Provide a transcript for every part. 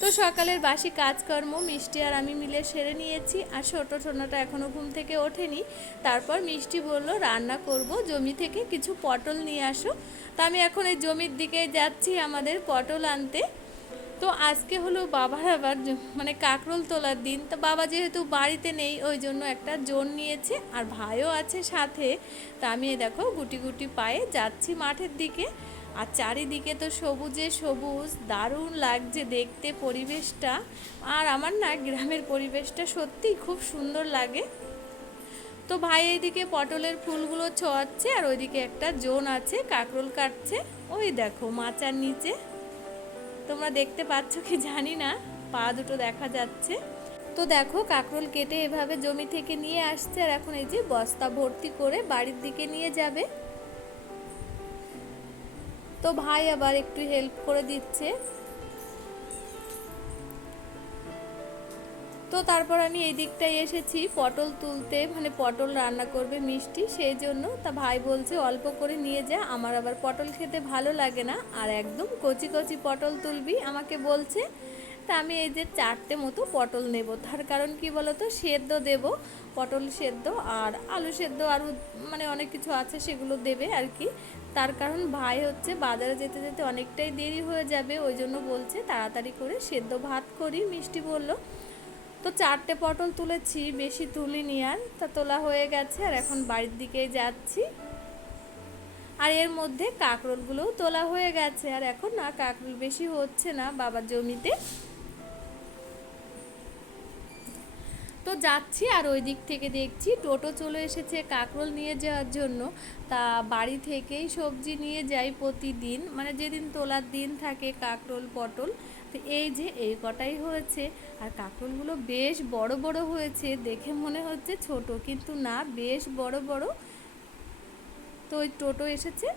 তো সকালের বাসি কাজকর্ম, মিষ্টি আর আমি মিলে সেরে নিয়েছি। আর ছোটো ছোনাটা এখনও ঘুম থেকে ওঠেনি। তারপর মিষ্টি বলল, রান্না করব, জমি থেকে কিছু পটল নিয়ে আসো। তো আমি এখন এই জমির দিকে যাচ্ছি আমাদের পটল আনতে। তো আজকে হলো বাবার আবার মানে কাকরোল তোলার দিন। তো বাবা যেহেতু বাড়িতে নেই, ওই জন্য একটা জোন নিয়েছে আর ভাইও আছে সাথে। তা আমি দেখো, গুটি গুটি পায়ে যাচ্ছি মাঠের দিকে। আর চারিদিকে তো সবুজে সবুজ, দারুণ লাগছে দেখতে পরিবেশটা। আর আমার না গ্রামের পরিবেশটা সত্যিই খুব সুন্দর লাগে। তো ভাই এইদিকে পটলের ফুলগুলো ছোঁয়াচ্ছে আর ওইদিকে একটা জোন আছে, কাকরোল কাটছে। ওই দেখো মাচার নিচে। তোমরা দেখতে পাচ্ছ কি জানি না, পা দুটো দেখা যাচ্ছে। তো দেখো কাকরোল কেটে এভাবে জমি থেকে নিয়ে আসছে আর এখন এই যে বস্তা ভর্তি করে বাড়ির দিকে নিয়ে যাবে। তো ভাই আবার একটু হেল্প করে দিচ্ছে। তো তারপর আমি এই দিকটায় এসেছি, পটল তুলতে। মানে পটল রান্না করবে মিষ্টি, সেই জন্য তা ভাই বলছে অল্প করে নিয়ে যা, আমার আবার পটল খেতে ভালো লাগে না। আর একদম কচি কচি পটল তুলবি, আমাকে বলছে। তা আমি এই যে চারটে মতো পটল নেব। তার কারণ কি বলতো? সেদ্ধ দেব, পটল সেদ্ধ আর আলু সেদ্ধ আরও মানে অনেক কিছু আছে সেগুলো দেবে আর কি। তার কারণ ভাই হচ্ছে বাজারে যেতে যেতে অনেকটাই দেরি হয়ে যাবে, ওই জন্য বলছে তাড়াতাড়ি করে সেদ্ধ ভাত করি, মিষ্টি বলল। তো চারটে পটল তুলেছি, বেশি তুলিনি আর, তা তোলা হয়ে গেছে আর এখন বাড়ির দিকে যাচ্ছি। আর এর মধ্যে কাঁকরোলগুলোও তোলা হয়ে গেছে, আর এখন না কাঁকরোল বেশি হচ্ছে না বাবার জমিতে। যাচ্ছি আর ওই দিক থেকে দেখছি টোটো চলে এসেছে কাঁকরোল নিয়ে যাওয়ার জন্য। তা বাড়ি থেকেই সবজি নিয়ে যাই প্রতিদিন। মানে যেদিন তোলার দিন থাকে কাঁকরোল, পটল। তো এই যে এই কটাই হয়েছে। আর কাঁকরোলগুলো বেশ বড় বড় হয়েছে। দেখে মনে হচ্ছে ছোট কিন্তু না, বেশ বড় বড়। তো ওই টোটো এসেছে।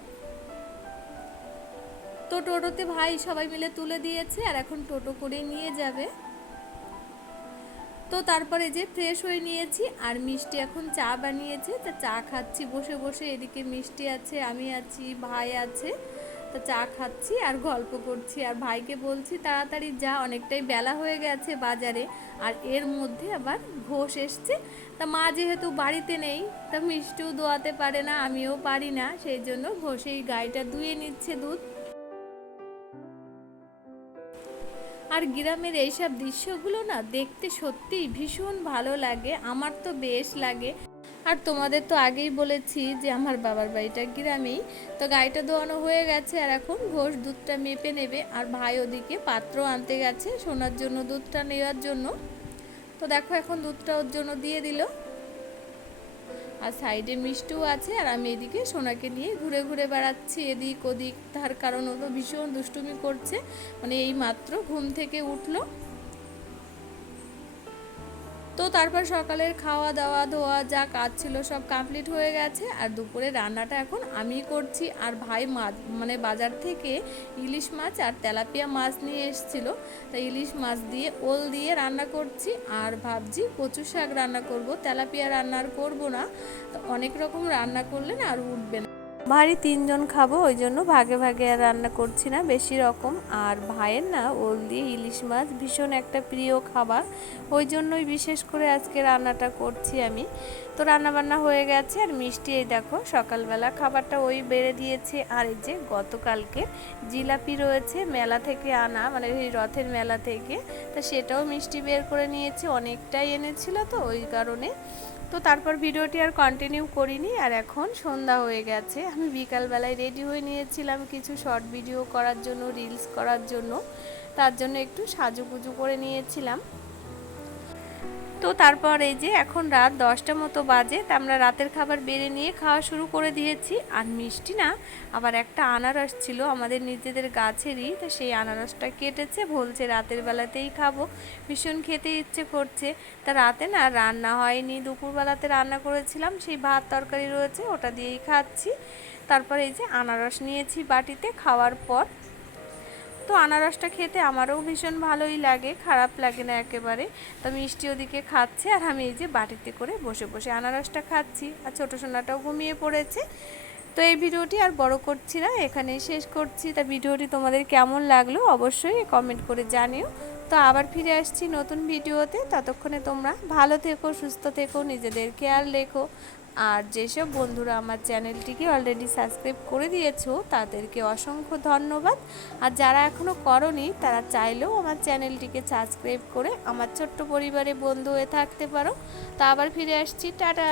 তো টোটোতে ভাই সবাই মিলে তুলে দিয়েছে আর এখন টোটো করে নিয়ে যাবে। তো তারপরে যে ফ্রেশ হয়ে নিয়েছি আর মিষ্টি এখন চা বানিয়েছে, তা চা খাচ্ছি, বসে বসে এদিকে মিষ্টি আছে, আমি আছি, ভাই আছে, তা চা খাচ্ছি আর গল্প করছি। আর ভাইকে বলছি, তাড়াতাড়ি যা, অনেকটাই বেলা হয়ে গেছে বাজারে। আর এর মধ্যে আবার ঘোষ এসছে, তা মা যেহেতু বাড়িতে নেই, তা মিষ্টিও দোয়াতে পারে না, আমিও পারি না। সেই জন্য ঘষেই গাইটা ধুয়ে নিচ্ছে দুধ। আর গ্রামের এইসব দৃশ্যগুলো না দেখতে সত্যিই ভীষণ ভালো লাগে, আমার তো বেশ লাগে। আর তোমাদের তো আগেই বলেছি যে আমার বাবার বাড়িটা গ্রামেই, তো গাড়িটা ধোয়ানো হয়ে গেছে আর এখন ঘোষ দুধটা মেপে নেবে আর ভাই ওদিকে পাত্র আনতে গেছে সোনার জন্য দুধটা নেওয়ার জন্য। তো দেখো এখন দুধটা ওর জন্য দিয়ে দিল। আর সাইডে মিষ্টিও আছে আর আমি এদিকে সোনাকে নিয়ে ঘুরে ঘুরে বেড়াচ্ছি। এদিক ওদিক, তার কারণ ও ভীষণ দুষ্টুমি করছে। মানে এই মাত্র ঘুম থেকে উঠল। তো তারপর সকালের খাওয়া দাওয়া ধোয়া যা কাজ ছিল সব কমপ্লিট হয়ে গেছে। আর দুপুরে রান্নাটা এখন আমি করছি। আর ভাই মাছ মানে বাজার থেকে ইলিশ মাছ আর তেলাপিয়া মাছ নিয়ে এসেছিল। তা ইলিশ মাছ দিয়ে ওল দিয়ে রান্না করছি। আর ভাবছি কচু শাক রান্না করব। তেলাপিয়া রান্না আর করব না। তো অনেক রকম রান্না করলে না আর উঠবে না। ভারী তিনজন খাব, ওই জন্য ভাগে ভাগে আর রান্না করছি না, বেশি রকম। আর ভাইয়ের না, ওল দিয়ে ইলিশ মাছ, ভীষণ একটা প্রিয় খাবার। ওই জন্যই বিশেষ করে আজকে রান্নাটা করছি আমি। তো রান্না বান্না হয়ে গেছে, আর মিষ্টি এই দেখো, সকালবেলা খাবারটা ওই বেড়ে দিয়েছে। আর এই যে গতকালকে জিলাপি রয়েছে মেলা থেকে আনা মানে এই রথের মেলা থেকে। তা সেটাও মিষ্টি বের করে নিয়েছে, অনেকটাই এনেছিল তো, ওই কারণে। তো তারপর ভিডিওটি আর কন্টিনিউ করিনি, আর এখন সন্ধ্যা হয়ে গেছে। আমি বিকালবেলায় রেডি হয়ে নিয়েছিলাম কিছু শর্ট ভিডিও করার জন্য রিলস করার জন্য। তার জন্য একটু সাজুগুজু করে নিয়েছিলাম। তো তারপর এই যে এখন রাত দশটা মতো বাজে, তা আমরা রাতের খাবার বেড়ে নিয়ে খাওয়া শুরু করে দিয়েছি। আর মিষ্টি না, আবার একটা আনারস ছিল আমাদের নিজেদের গাছেরই, তো সেই আনারসটা কেটেছে, বলছে রাতের বেলাতেই খাব। ভীষণ খেতে ইচ্ছে করছে। তা রাতে না রান্না হয়নি, দুপুরবেলাতে রান্না করেছিলাম, সেই ভাত তরকারি রয়েছে, ওটা দিয়েই খাচ্ছি। তারপর এই যে আনারস নিয়েছি বাটিতে, খাওয়ার পর তো আনারসটা খেতে আমারও ভীষণ ভালোই লাগে, খারাপ লাগে না একেবারে। তো মিষ্টি ওদিকে খাচ্ছে আর আমি এই যে বাটিতে করে বসে বসে আনারসটা খাচ্ছি আর ছোটো সোনাটাও ঘুমিয়ে পড়েছে। তো এই ভিডিওটি আর বড় করছি না, এখানেই শেষ করছি। তা ভিডিওটি তোমাদের কেমন লাগল অবশ্যই কমেন্ট করে জানিও। তো আবার ফিরে আসছি নতুন ভিডিওতে, ততক্ষণে তোমরা ভালো থেকো, সুস্থ থেকো, নিজেদের কেয়ার লেখো আর যেসব বন্ধুরা আমার চ্যানেলটিকে অলরেডি সাবস্ক্রাইব করে দিয়েছ, তাদেরকে অসংখ্য ধন্যবাদ। আর যারা এখনও করনি, তারা চাইলেও আমার চ্যানেলটিকে সাবস্ক্রাইব করে আমার ছোট্ট পরিবারে বন্ধু হয়ে থাকতে পারো। তা আবার ফিরে আসছি, টাটা।